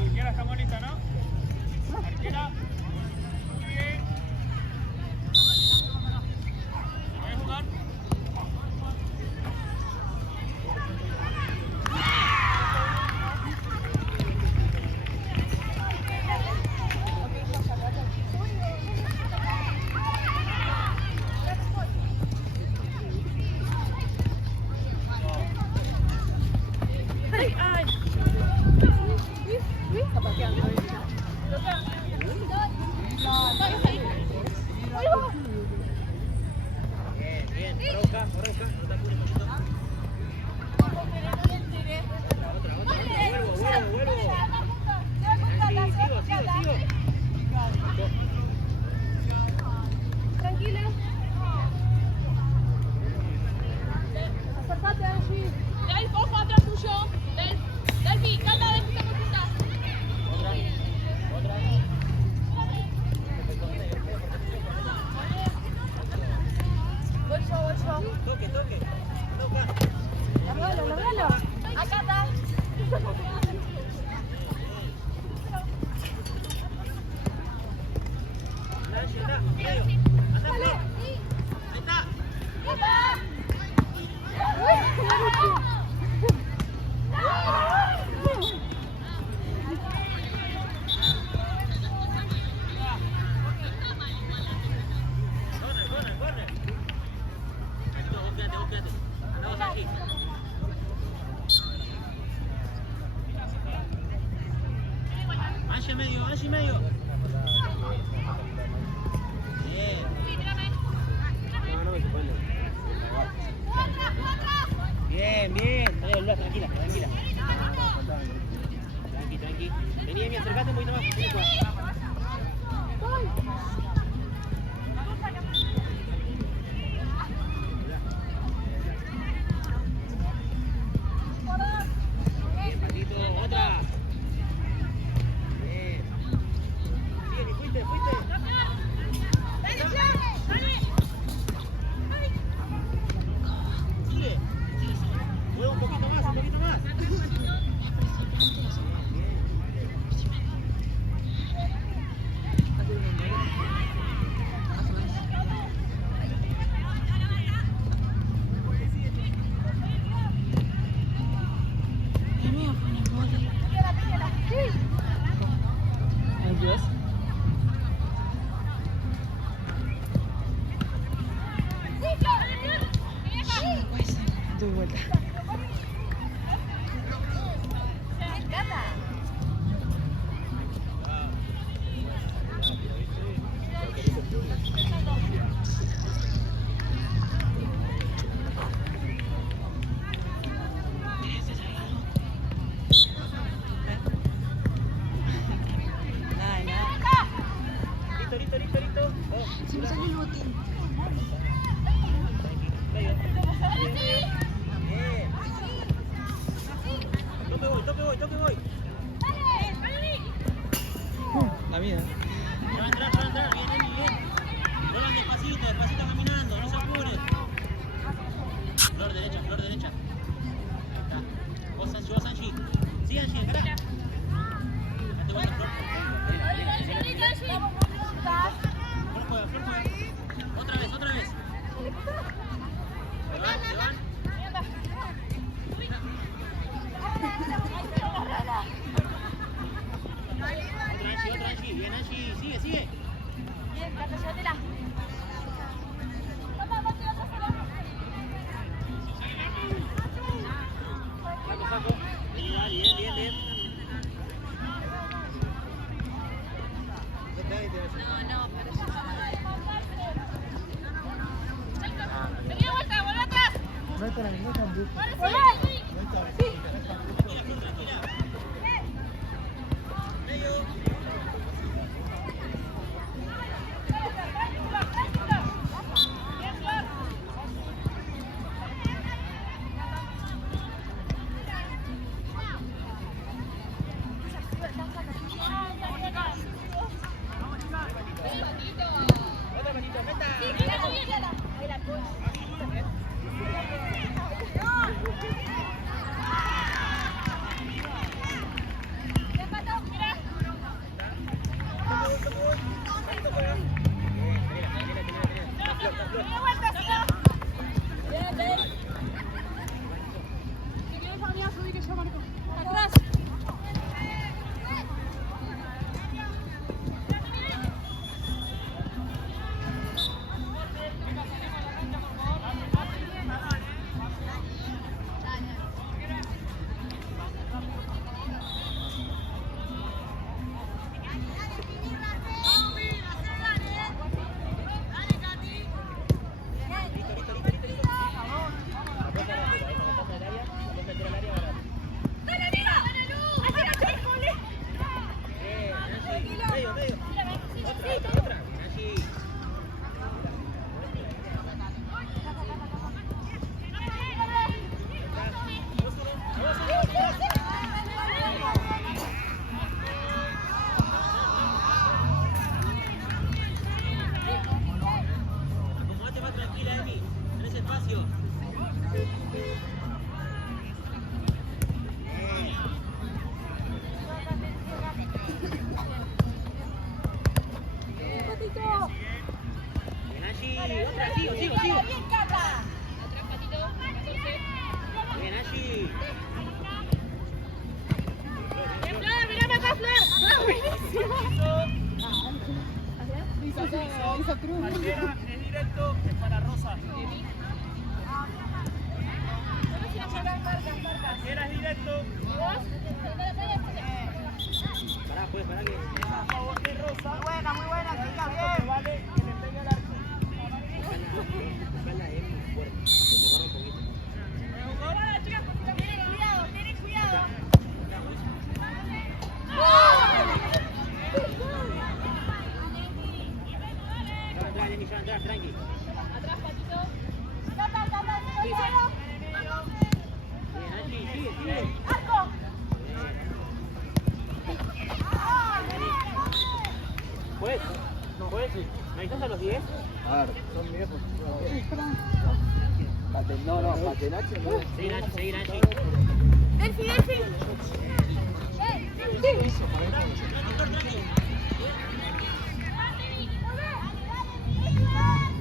Arquera, estamos listos, ¿no? Arquera. Muy bien. ¿Puedes jugar? Bien, bien, por acá, no te apures, poquito. Vuelvo. Sigo. Tranquilo. Acercate, Angie. Del, ojo atrás tuyo. Delphi, calma, Delphi, está cortita. Otra. Bolso. Toque. Toca. Largalo. Acá está. Corre. Quédate. Andamos aquí. Angie medio. Bien. No, se puede. Bien. Tranquila. Tranqui. Vení, acercate un poquito más. Bien, Patito, otra. Bien. Sigue, fuiste. Sigue. Mueve un poquito más. Doy vuelta. Listo. Se me salió el botín. Bien. Toque voy. La mía. Ya va a entrar. Bien. Vuelvan despacito caminando, no se apuren. Flor derecha. Ahí está. Vos, Angie. Sí, Angie, encará. Date vuelta, Flor. Flor juega. Otra vez. Te van. Otra Angie. Bien, Angie. Sigue. Bien, Cata, llévatela. Saco. Bien. No, pero eso Vení de vuelta, vuelve atrás. ¡Volvé! Tranquila. Medio. Otra manito, meta. Sí, mira, ahí la coach. espacio. Bien allí, otra, sigo. Atrás, Patito. 14. Bien allí. Bien, Flor, mirame acá, Flor. Ah, buenísimo. Hizo cruz. Cualquiera es directo, es para Rosa. Cualquiera es directo. ¿Y vos? Pará que... A favor de Rosa. Muy buena, chica, bien. Vale que le pegue el arco. Espalda es muy fuerte, se corre un poquito. Tienen cuidado. Atrás, Lenny, ya atrás, tranqui. Atrás, Patito. Bien allí, sigue. ¿Puedes? ¿Me avisas a los 10? A ver, son viejos. No, Patenache no. Seguir allí. Delfi. ¿Qué hizo para eso?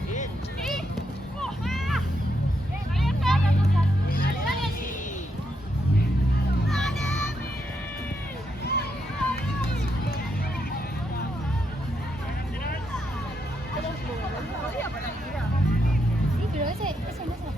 Bien. Sí, pero ese no es lo mismo.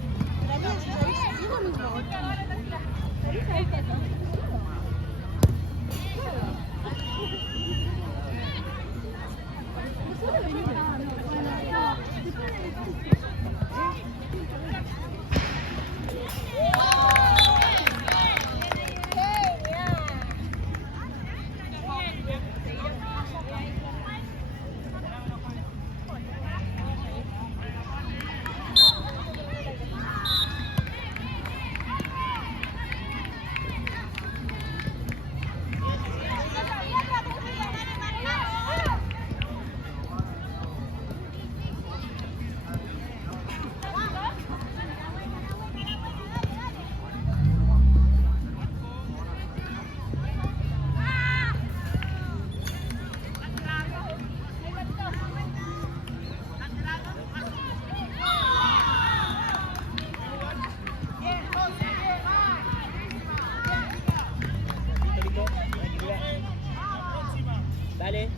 Dale.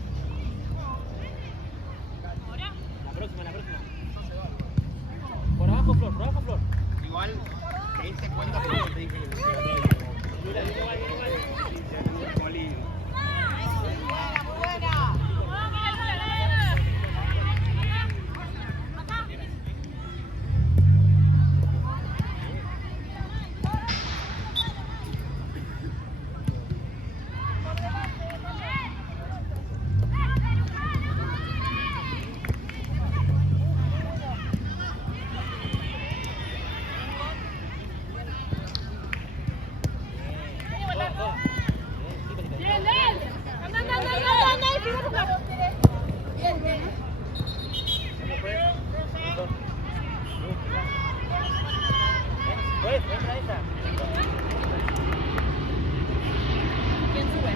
La próxima. Por abajo, Flor. Igual, que él se cuenta porque te dije que Molino. Entra esa. ¿Quién sube?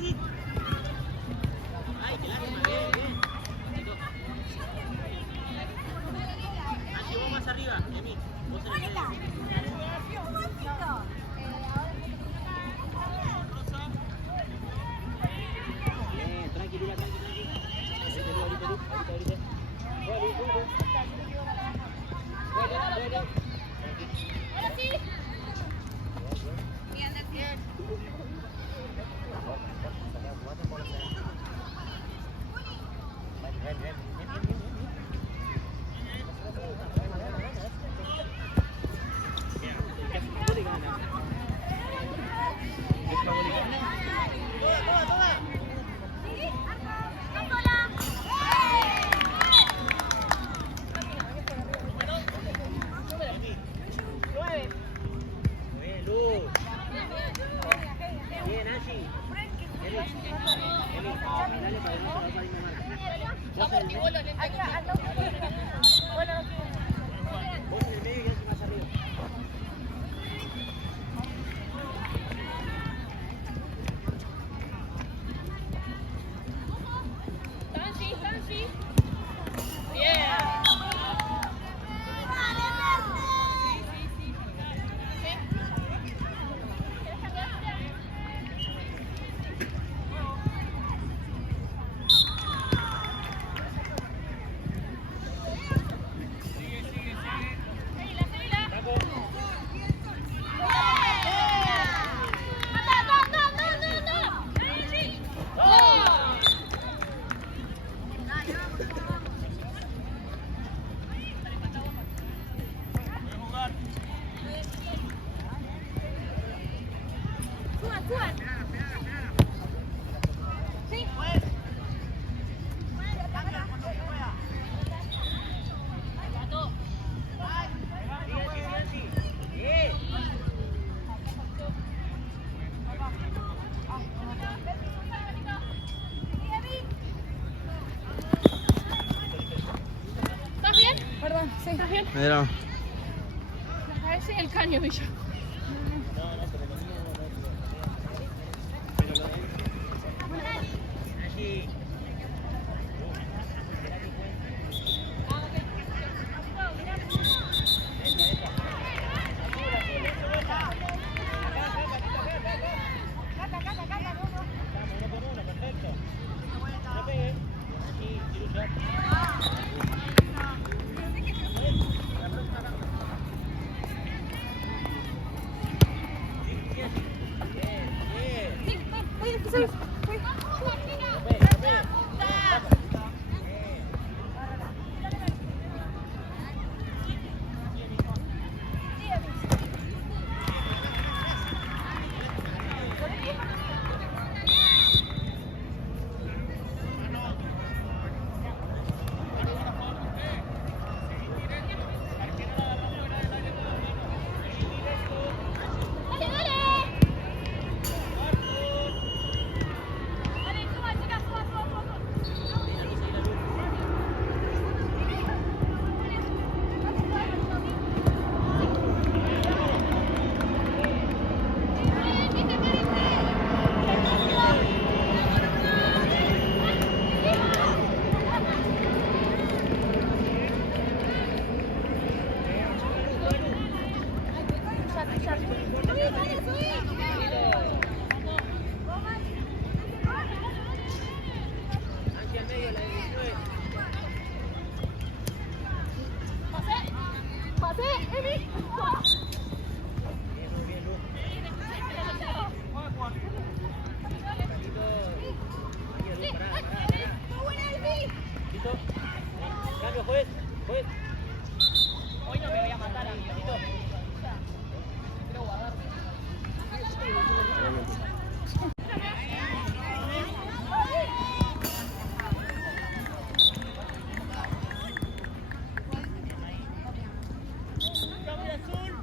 Sí. Ay, qué lástima, bien. Allí vos más arriba, Emi. Vos en el medio. Bien, tranquila. Ahorita. Ahora sí. Ven. bien? Mira. A ver si el caño, bicho. Allí. ¿Listo? Cambio, juez. Juez. Hoy no me voy a matar a mí. Quiero guardar. Cambio azul.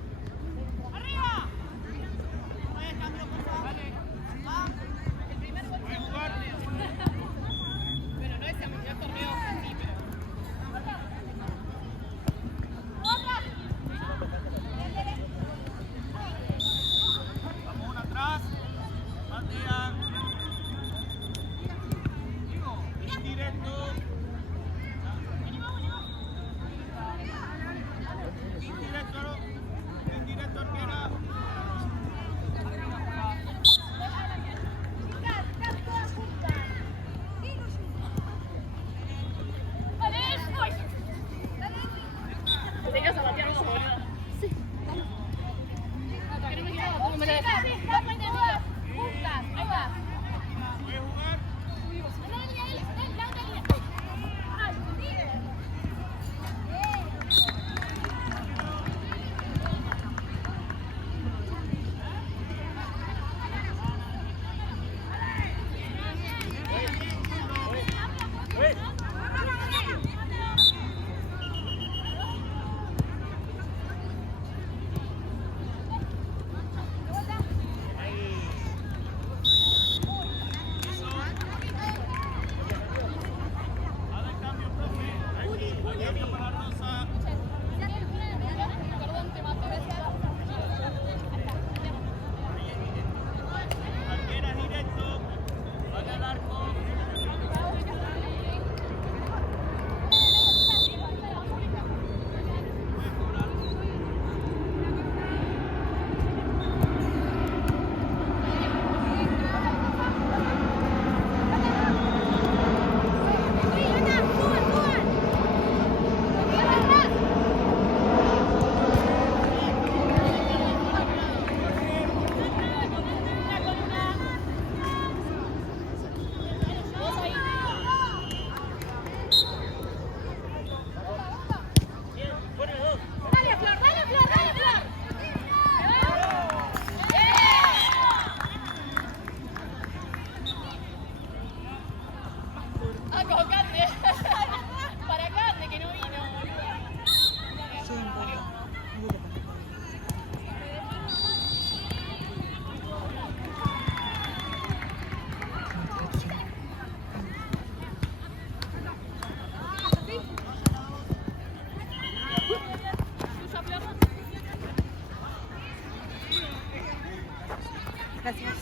Gracias.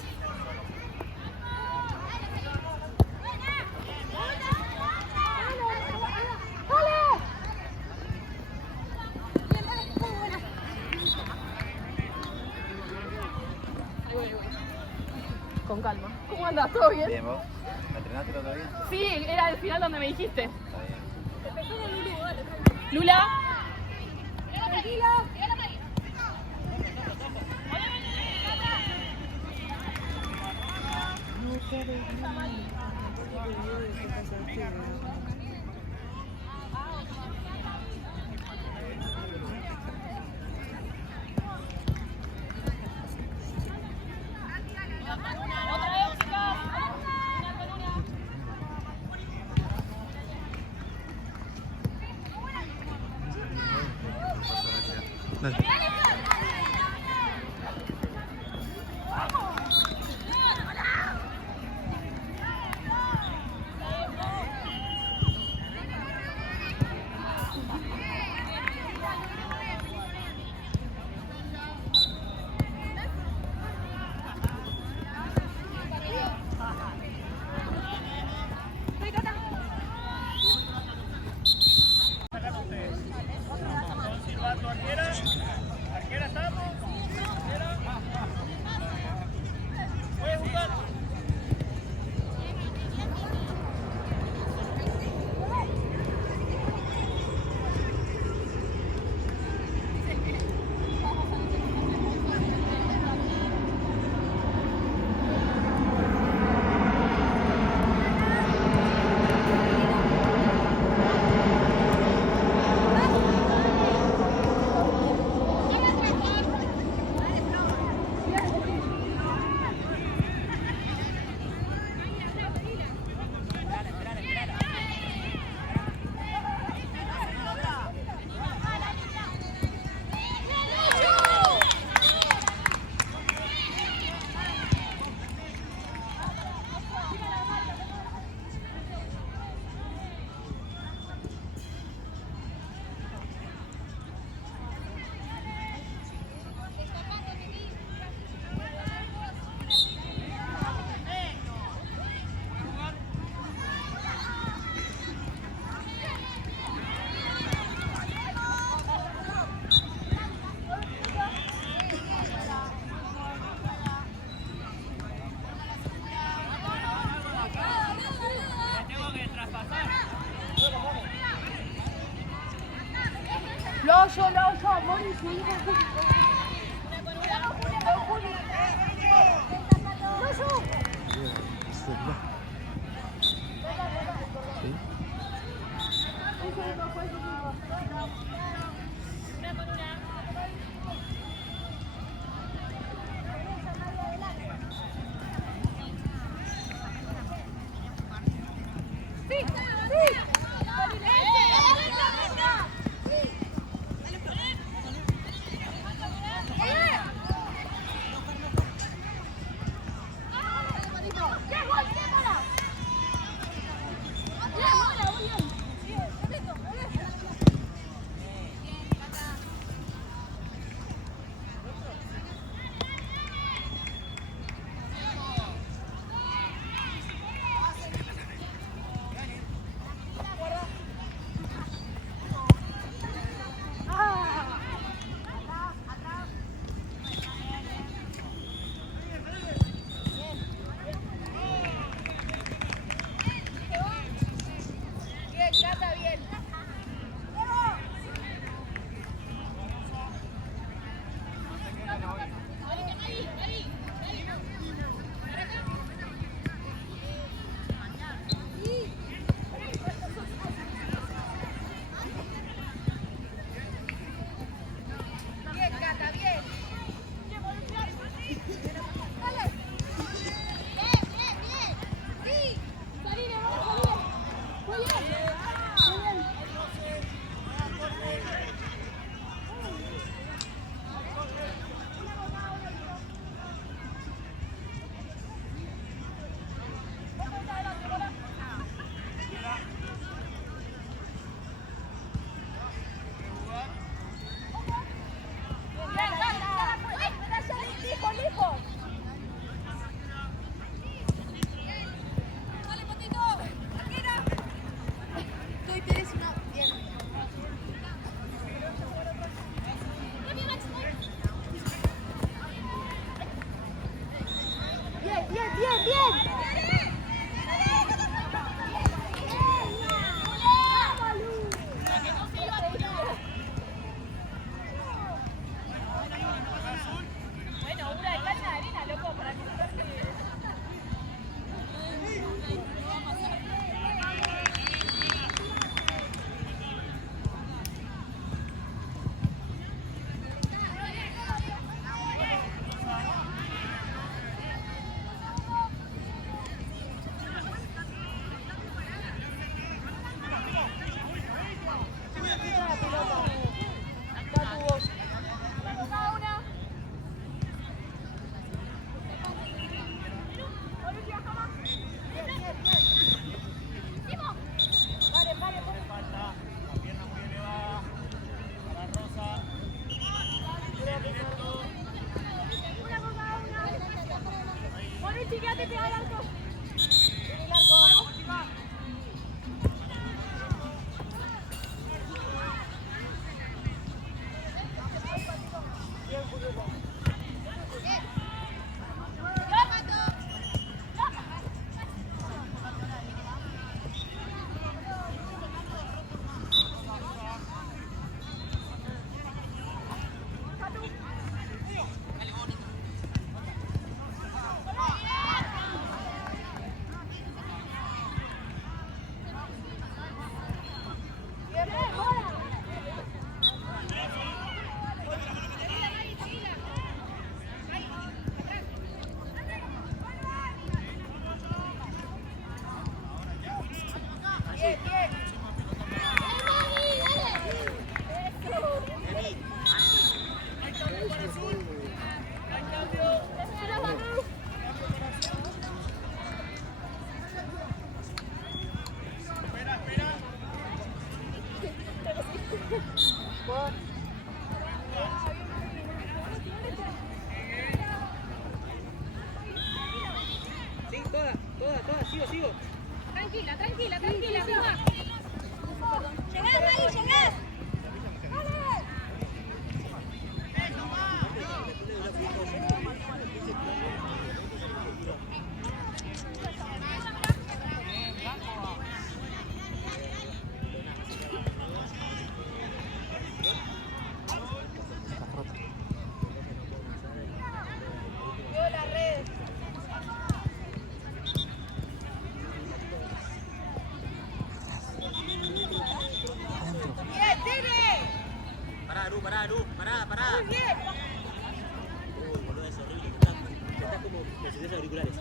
Con calma. ¿Cómo andas? ¿Todo bien? Bien, ¿vos? ¿La entrenaste el otro día? Sí, era el final donde me dijiste. Está bien. Lula. Otra vez, chicas. Loyo, Moni, su hija. Bueno, una de cancha de arena, loco, para que no se Sí, toda, sigo. Tranquila, Juan. ¡Llegás, Mari, llegás! Pará. Boludo, es horrible. Está como que se des auriculares.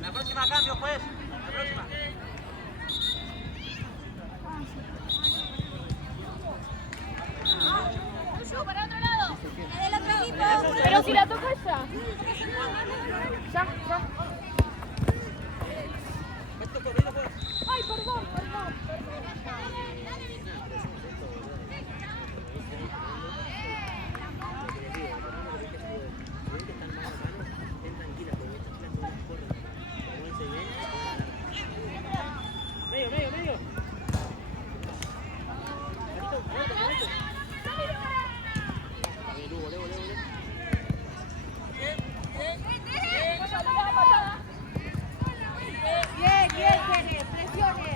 La próxima cambio, pues. La próxima. Para otro lado. ¡La del otro equipo! Pero si la tocas ya. Ya. Ay, perdón. Medio. Bien, Jenny, presione.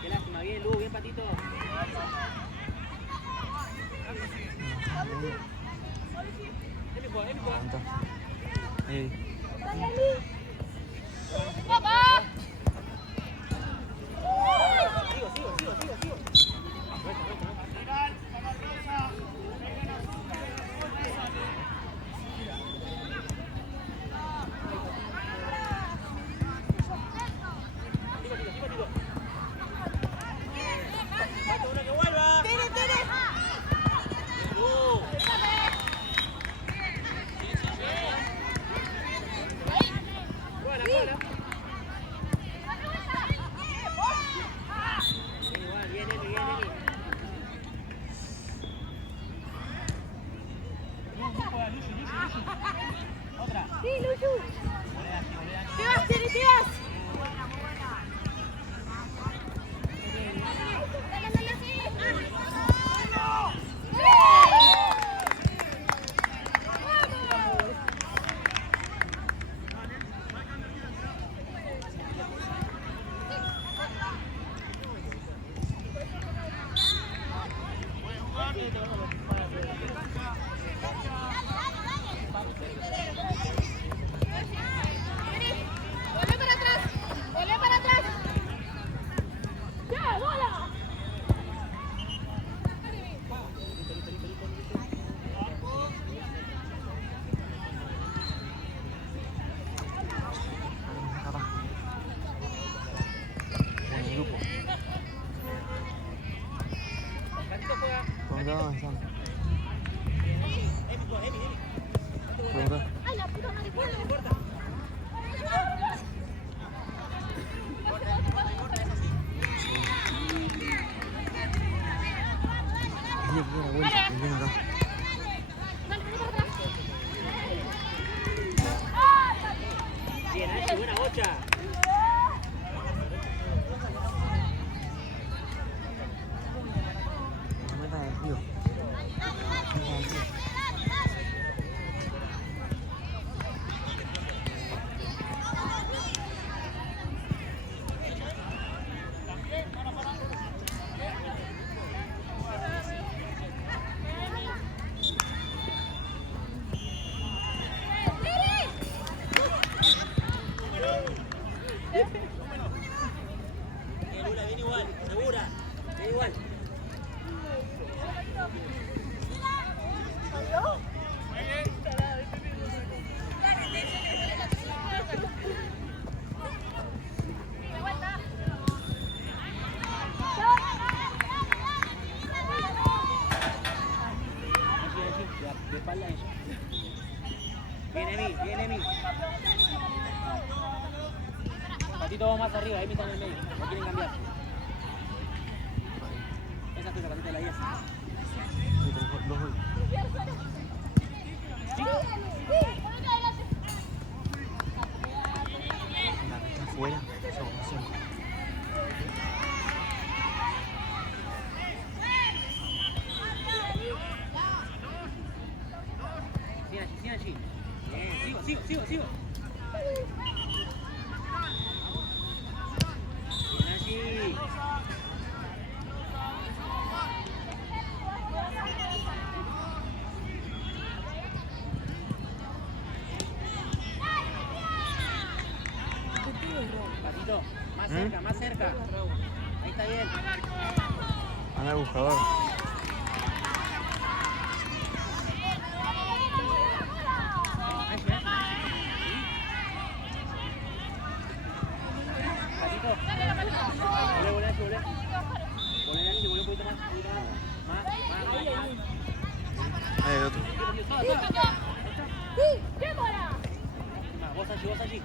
Qué lástima, bien, Lu, bien, Patito. Hey. ¡Papá! Sigo. Uno que vuelva. Buena. Bien, Emi. Otra. Sí, Luchu. Volea. Te vas. Volé para atrás. ¡Ya, bola! En grupo. Gatito juega. ¿Cómo está avanzando? Emi. ¿Cómo está? Ay, la puta madre. Corta. Bien, la vuelta. Bien acá. Bien, Angie, buena bocha. La meta del río. Bien, Lula, viene igual. Segura. Viene igual. De espalda a ella. Bien, Emi. Patito, vamos más arriba, Emi está en el medio. No quieren cambiar. Esa es tuya, Patito, de la 10. Sí, dos goles. La que está afuera son 5. Sigue allí. Bien, sigo. Bien allí. Patito, más cerca. Ahí está bien. Anda el buscador. Patito. Volé un poquito más. Más. Ahí el otro. ¡Qué bola! Vos allí.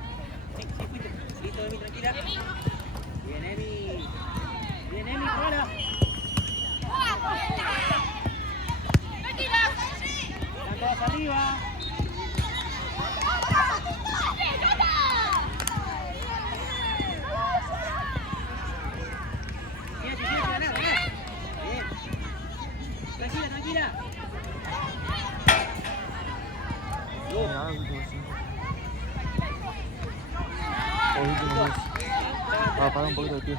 Sí, fuiste. Listo, Emi, tranquila. Bien, Emi, fuera. Están todas arriba. Sigue, ganá. Bien. Tranquila. Mira, los últimos 5. Los últimos 2. Para un poquito de pie.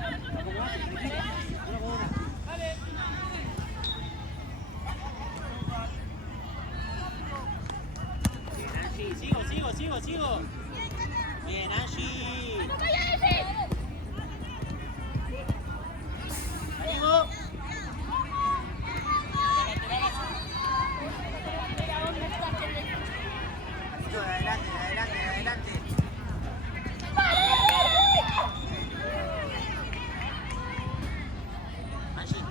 Sigo. Bien, Angie. ¡Ánimo! Adelante, adelante, adelante. Angie.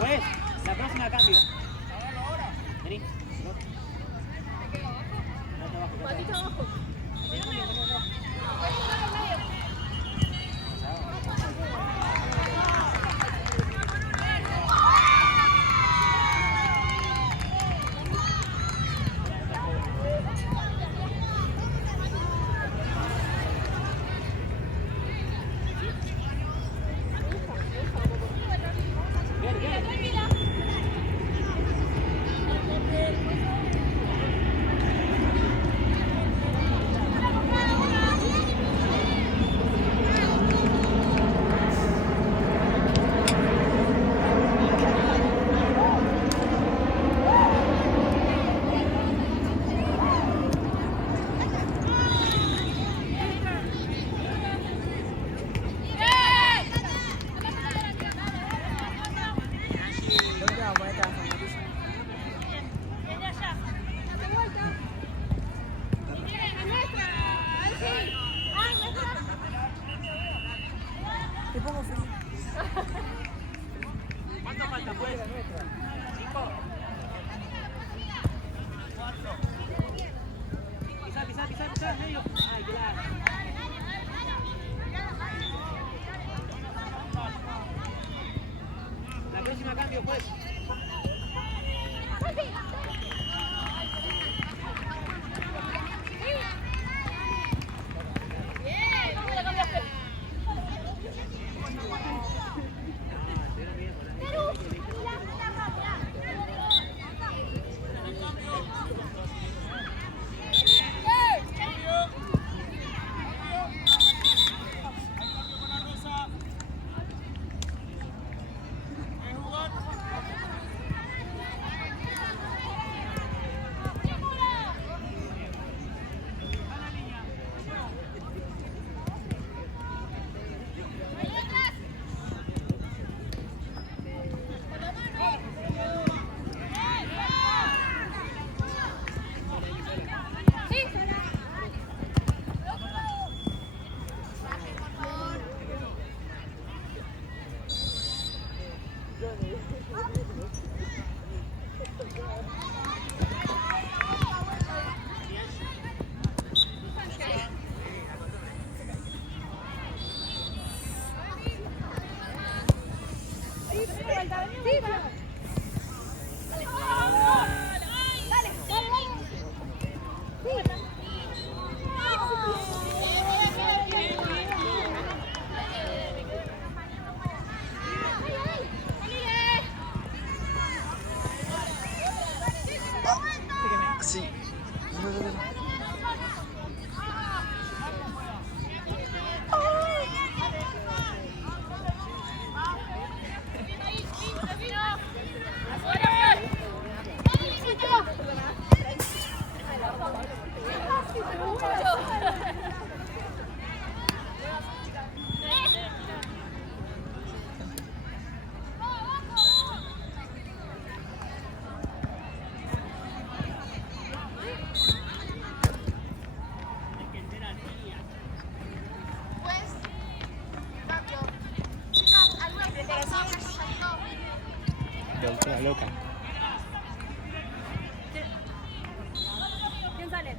Pues, la próxima cambio. Vení. Patito abajo. Te pongo frío. ¿Cuánto falta, pues? 5. 4. Pisá, medio. Ay, claro. La próxima cambio, pues. Sí. La loca. ¿Quién sale?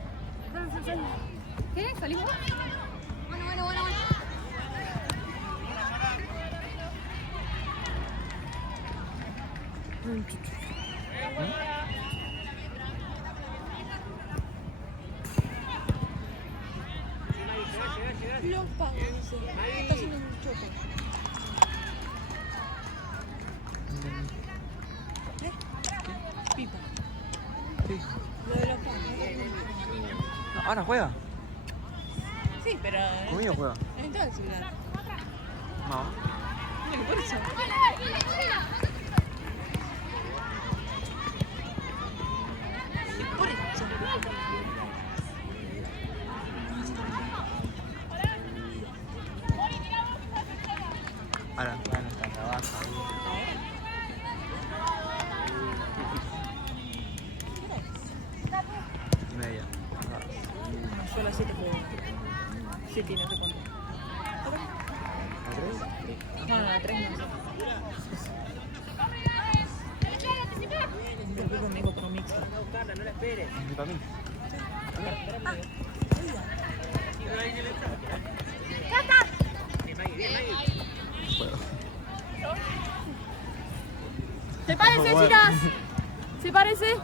¿Qué? ¿Salimos? Bueno. Lo pago, dice. Está haciendo un choco. pipa. Sí. Lo de los panes. No, Ana juega. Sí, pero. Conmigo juega. Entonces el celular. No. Mira, por eso. Por eso. Ahora, bueno, está trabajo. Y media. Yo a las 7 puedo. 7 y no te pongo. No, a 3 no. Yo conmigo por un mixto. Ni para mí. No puedo. ¿Se parece, chicas? ¿Se parece?